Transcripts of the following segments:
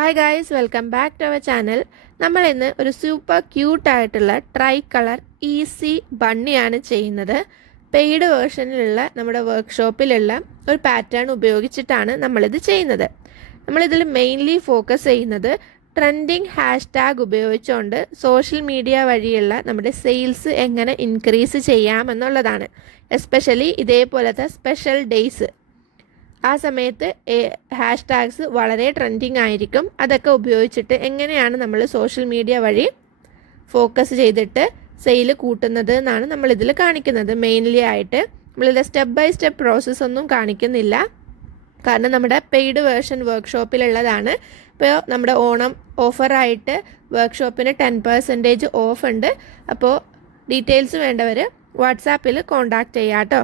Hi guys, welcome back to our channel. നമ്മൾ ഇന്ന് ഒരു സൂപ്പർ ക്യൂട്ടായിട്ടുള്ള ട്രൈ കളർ ഈസി ബണ്ണിയാണ് ചെയ്യുന്നത്. പെയ്ഡ് വേർഷനിലുള്ള നമ്മുടെ വർക്ക്ഷോപ്പിലുള്ള ഒരു പാറ്റേൺ ഉപയോഗിച്ചിട്ടാണ് നമ്മളിത് ചെയ്യുന്നത്. നമ്മളിതിൽ മെയിൻലി ഫോക്കസ് ചെയ്യുന്നത് ട്രെൻഡിങ് ഹാഷ്ടാഗ് ഉപയോഗിച്ചുകൊണ്ട് സോഷ്യൽ മീഡിയ വഴിയുള്ള നമ്മുടെ സെയിൽസ് എങ്ങനെ ഇൻക്രീസ് ചെയ്യാമെന്നുള്ളതാണ്. എസ്പെഷ്യലി ഇതേപോലത്തെ സ്പെഷ്യൽ ഡേയ്സ്, ആ സമയത്ത് ഹാഷ്ടാഗ്സ് വളരെ ട്രെൻഡിങ് ആയിരിക്കും. അതൊക്കെ ഉപയോഗിച്ചിട്ട് എങ്ങനെയാണ് നമ്മൾ സോഷ്യൽ മീഡിയ വഴി ഫോക്കസ് ചെയ്തിട്ട് സെയിൽ കൂട്ടുന്നത് എന്നാണ് നമ്മളിതിൽ കാണിക്കുന്നത്. മെയിൻലി ആയിട്ട് നമ്മളിതിൽ സ്റ്റെപ്പ് ബൈ സ്റ്റെപ്പ് പ്രോസസ്സ് ഒന്നും കാണിക്കുന്നില്ല, കാരണം നമ്മുടെ പെയ്ഡ് വേർഷൻ വർക്ക്ഷോപ്പിലുള്ളതാണ്. ഇപ്പോൾ നമ്മുടെ ഓണം ഓഫറായിട്ട് വർക്ക്ഷോപ്പിന് 10% ഓഫ് ഉണ്ട്. അപ്പോൾ ഡീറ്റെയിൽസ് വേണ്ടവർ വാട്സാപ്പിൽ കോണ്ടാക്ട് ചെയ്യാം കേട്ടോ.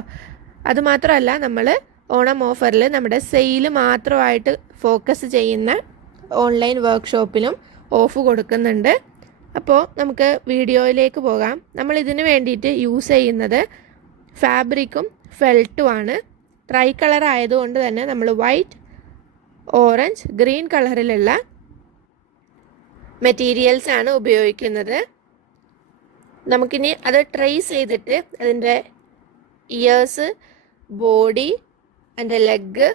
അതുമാത്രമല്ല, നമ്മൾ ഓണം ഓഫറിൽ നമ്മുടെ സെയിൽ മാത്രമായിട്ട് ഫോക്കസ് ചെയ്യുന്ന ഓൺലൈൻ വർക്ക്ഷോപ്പിലും ഓഫ് കൊടുക്കുന്നുണ്ട്. അപ്പോൾ നമുക്ക് വീഡിയോയിലേക്ക് പോകാം. നമ്മൾ ഇതിന് വേണ്ടിയിട്ട് യൂസ് ചെയ്യുന്നത് ഫാബ്രിക്കും ഫെൽട്ടുമാണ്. ട്രൈ കളർ ആയതുകൊണ്ട് തന്നെ നമ്മൾ വൈറ്റ്, ഓറഞ്ച്, ഗ്രീൻ കളറിലുള്ള മെറ്റീരിയൽസ് ആണ് ഉപയോഗിക്കുന്നത്. നമുക്കിനി അത് ട്രേസ് ചെയ്തിട്ട് അതിൻ്റെ ഇയേഴ്സ്, ബോഡി, അതിൻ്റെ ലെഗ്,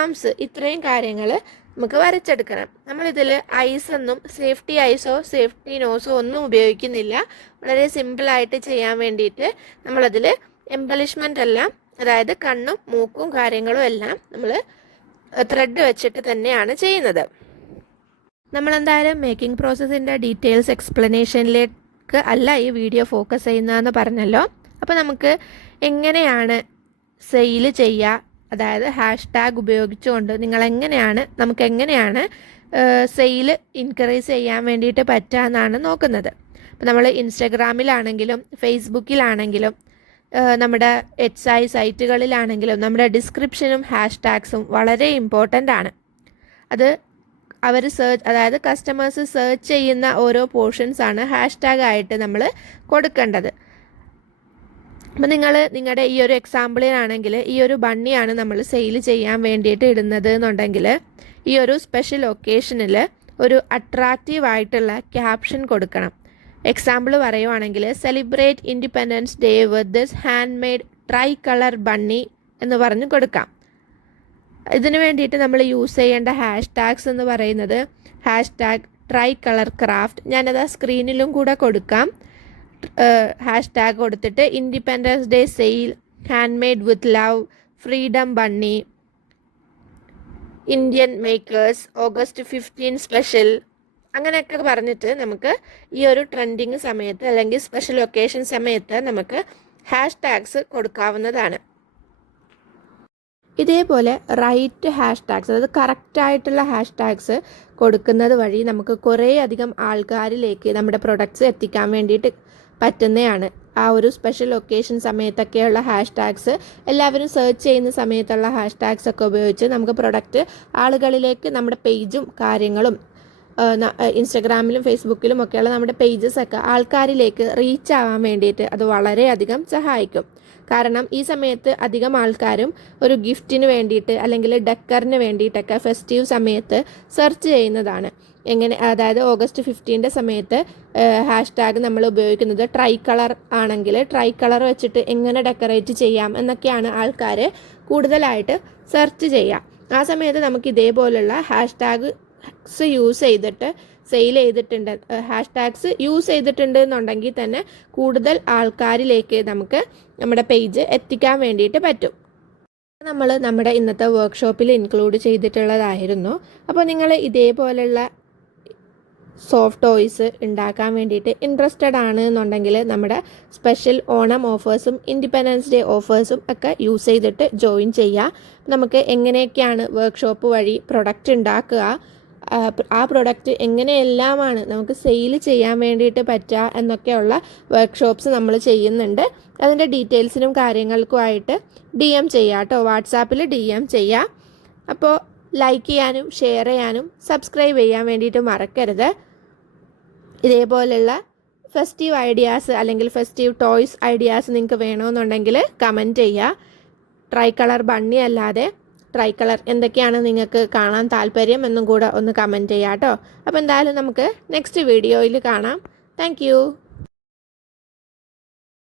ആംസ്, ഇത്രയും കാര്യങ്ങൾ നമുക്ക് വരച്ചെടുക്കണം. നമ്മളിതിൽ ഐസൊന്നും സേഫ്റ്റി ഐസോ സേഫ്റ്റി നോസോ ഒന്നും ഉപയോഗിക്കുന്നില്ല. വളരെ സിമ്പിളായിട്ട് ചെയ്യാൻ വേണ്ടിയിട്ട് നമ്മളതിൽ എംബലിഷ്മെൻ്റ് എല്ലാം, അതായത് കണ്ണും മൂക്കും കാര്യങ്ങളും എല്ലാം നമ്മൾ ത്രെഡ് വെച്ചിട്ട് തന്നെയാണ് ചെയ്യുന്നത്. നമ്മളെന്തായാലും മേക്കിംഗ് പ്രോസസ്സിൻ്റെ ഡീറ്റെയിൽസ് എക്സ്പ്ലനേഷനിലേക്ക് അല്ല ഈ വീഡിയോ ഫോക്കസ് ചെയ്യുന്നതെന്ന് പറഞ്ഞല്ലോ. അപ്പോൾ നമുക്ക് എങ്ങനെയാണ് സെയിൽ ചെയ്യുക, അതായത് ഹാഷ്ടാഗ് ഉപയോഗിച്ചുകൊണ്ട് നമുക്ക് എങ്ങനെയാണ് സെയിൽ ഇൻക്രീസ് ചെയ്യാൻ വേണ്ടിയിട്ട് പറ്റുക എന്നാണ് നോക്കുന്നത്. അപ്പോൾ നമ്മൾ ഇൻസ്റ്റഗ്രാമിലാണെങ്കിലും ഫേസ്ബുക്കിലാണെങ്കിലും നമ്മുടെ HI സൈറ്റുകളിലാണെങ്കിലും നമ്മുടെ ഡിസ്ക്രിപ്ഷനും ഹാഷ്ടാഗ്സും വളരെ ഇമ്പോർട്ടൻ്റ് ആണ്. അത് അവർ അതായത് കസ്റ്റമേഴ്സ് സെർച്ച് ചെയ്യുന്ന ഓരോ പോർഷൻസാണ് ഹാഷ്ടാഗ് ആയിട്ട് നമ്മൾ കൊടുക്കേണ്ടത്. അപ്പം നിങ്ങളുടെ ഈ ഒരു എക്സാമ്പിളിനാണെങ്കിൽ ഈ ഒരു ബണ്ണിയാണ് നമ്മൾ സെയിൽ ചെയ്യാൻ വേണ്ടിയിട്ട് ഇടുന്നത് എന്നുണ്ടെങ്കിൽ ഈ ഒരു സ്പെഷ്യൽ ഒക്കേഷനിൽ ഒരു അട്രാക്റ്റീവ് ആയിട്ടുള്ള ക്യാപ്ഷൻ കൊടുക്കണം. എക്സാമ്പിൾ പറയുവാണെങ്കിൽ celebrate independence day with this hand made try colour bunny എന്ന് പറഞ്ഞ് കൊടുക്കാം. ഇതിനു വേണ്ടിയിട്ട് നമ്മൾ യൂസ് ചെയ്യേണ്ട ഹാഷ്ടാഗ്സ് എന്ന് പറയുന്നത് ഹാഷ്ടാഗ് ട്രൈ കളർ ക്രാഫ്റ്റ്, ഞാനത് സ്ക്രീനിലും കൂടെ കൊടുക്കാം. ഹാഷ്ടാഗ് കൊടുത്തിട്ട് independence day sale, hand made with love, freedom bunny, Indian makers, August 15 special, അങ്ങനെയൊക്കെ പറഞ്ഞിട്ട് നമുക്ക് ഈ ഒരു ട്രെൻഡിങ് സമയത്ത് അല്ലെങ്കിൽ സ്പെഷ്യൽ ഒക്കേഷൻ സമയത്ത് നമുക്ക് ഹാഷ്ടാഗ്സ് കൊടുക്കാവുന്നതാണ്. ഇതേപോലെ റൈറ്റ് ഹാഷ്ടാഗ്സ്, അതായത് കറക്റ്റായിട്ടുള്ള ഹാഷ്ടാഗ്സ് കൊടുക്കുന്നത് വഴി നമുക്ക് കുറേ അധികം ആൾക്കാരിലേക്ക് നമ്മുടെ പ്രൊഡക്ട്സ് എത്തിക്കാൻ വേണ്ടിയിട്ട് പറ്റുന്നതാണ്. ആ ഒരു സ്പെഷ്യൽ ഒക്കേഷൻ സമയത്തൊക്കെയുള്ള ഹാഷ്ടാഗ്സ്, എല്ലാവരും സെർച്ച് ചെയ്യുന്ന സമയത്തുള്ള ഹാഷ്ടാഗ്സ് ഒക്കെ ഉപയോഗിച്ച് നമുക്ക് പ്രൊഡക്റ്റ് ആളുകളിലേക്ക്, നമ്മുടെ പേജും കാര്യങ്ങളും ഇൻസ്റ്റഗ്രാമിലും ഫേസ്ബുക്കിലും ഒക്കെയുള്ള നമ്മുടെ പേജസൊക്കെ ആൾക്കാരിലേക്ക് റീച്ച് ആവാൻ വേണ്ടിയിട്ട് അത് വളരെയധികം സഹായിക്കും. കാരണം ഈ സമയത്ത് അധികം ആൾക്കാരും ഒരു ഗിഫ്റ്റിന് വേണ്ടിയിട്ട് അല്ലെങ്കിൽ ഡെക്കറിന് വേണ്ടിയിട്ടൊക്കെ ഫെസ്റ്റീവ് സമയത്ത് സെർച്ച് ചെയ്യുന്നതാണ്. അതായത് ഓഗസ്റ്റ് 15 സമയത്ത് ഹാഷ്ടാഗ് നമ്മൾ ഉപയോഗിക്കുന്നത് ട്രൈ കളർ ആണെങ്കിൽ ട്രൈ കളർ വെച്ചിട്ട് എങ്ങനെ ഡെക്കറേറ്റ് ചെയ്യാം എന്നൊക്കെയാണ് ആൾക്കാർ കൂടുതലായിട്ട് സെർച്ച് ചെയ്യുക. ആ സമയത്ത് നമുക്ക് ഇതേപോലുള്ള ഹാഷ്ടാഗ്സ് യൂസ് ചെയ്തിട്ട് സെയിൽ ചെയ്തിട്ടുണ്ട്, ഹാഷ്ടാഗ്സ് യൂസ് ചെയ്തിട്ടുണ്ട് എന്നുണ്ടെങ്കിൽ തന്നെ കൂടുതൽ ആൾക്കാരിലേക്ക് നമുക്ക് നമ്മുടെ പേജ് എത്തിക്കാൻ വേണ്ടിയിട്ട് പറ്റും. നമ്മൾ നമ്മുടെ ഇന്നത്തെ വർക്ക്ഷോപ്പിൽ ഇൻക്ലൂഡ് ചെയ്തിട്ടുള്ളതായിരുന്നു. അപ്പോൾ നിങ്ങൾ ഇതേപോലുള്ള സോഫ്റ്റ് ടോയ്സ് ഉണ്ടാക്കാൻ വേണ്ടിയിട്ട് ഇൻട്രസ്റ്റഡ് ആണ് എന്നുണ്ടെങ്കിൽ നമ്മുടെ സ്പെഷ്യൽ ഓണം ഓഫേഴ്സും ഇൻഡിപെൻഡൻസ് ഡേ ഓഫേഴ്സും ഒക്കെ യൂസ് ചെയ്തിട്ട് ജോയിൻ ചെയ്യുക. നമുക്ക് എങ്ങനെയൊക്കെയാണ് വർക്ക്ഷോപ്പ് വഴി പ്രൊഡക്റ്റ് ഉണ്ടാക്കുക, ആ പ്രൊഡക്റ്റ് എങ്ങനെയെല്ലാമാണ് നമുക്ക് സെയിൽ ചെയ്യാൻ വേണ്ടിയിട്ട് പറ്റുക എന്നൊക്കെയുള്ള വർക്ക്ഷോപ്സ് നമ്മൾ ചെയ്യുന്നുണ്ട്. അതിൻ്റെ ഡീറ്റെയിൽസിനും കാര്യങ്ങൾക്കുമായിട്ട് DM ചെയ്യുക കേട്ടോ, വാട്സാപ്പിൽ DM ചെയ്യുക. അപ്പോൾ ലൈക്ക് ചെയ്യാനും ഷെയർ ചെയ്യാനും സബ്സ്ക്രൈബ് ചെയ്യാൻ വേണ്ടിയിട്ട് മറക്കരുത്. ഇതേപോലുള്ള ഫെസ്റ്റീവ് ഐഡിയാസ് അല്ലെങ്കിൽ ഫെസ്റ്റീവ് ടോയ്സ് ഐഡിയാസ് നിങ്ങൾക്ക് വേണമെന്നുണ്ടെങ്കിൽ കമൻറ്റ് ചെയ്യുക. ട്രൈ കളർ ബണ്ണി അല്ലാതെ ട്രൈ കളർ എന്തൊക്കെയാണ് നിങ്ങൾക്ക് കാണാൻ താല്പര്യം എന്നും കൂടെ ഒന്ന് കമൻറ്റ് ചെയ്യാം കേട്ടോ. അപ്പോൾ എന്തായാലും നമുക്ക് നെക്സ്റ്റ് വീഡിയോയിൽ കാണാം. താങ്ക്